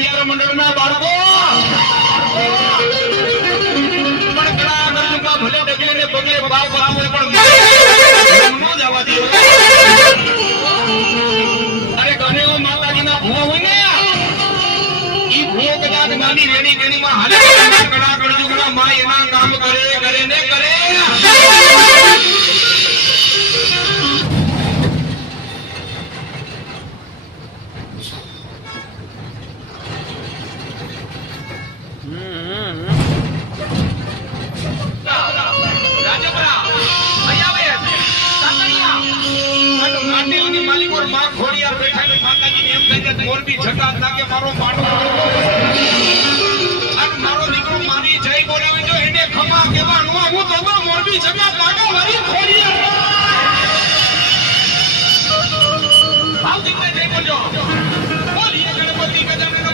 મિત્ર મંડળના બાળકો પણ કળા નરકા ભલે ડગલે ને પગે બાપ આવે પણ નો જવા દે અરે ગણેઓ માતાજીના ભૂવો હોય ને ઈ ભૂવો કદાચ નાની રેડી ગણીમાં હાલે કળા ગણજુગના માં એના કામ કરે ને કરે મોરબી જગત નાકે મારો માનો અને મારો દીકરો મારી જય બોલાવે જો એને ખમા કેવાનું હું તો મોરબી જગત નાકે મારી ખોડી ભાવ દીકરા જય બોલજો બોલીએ ગણપતિ ગજાનન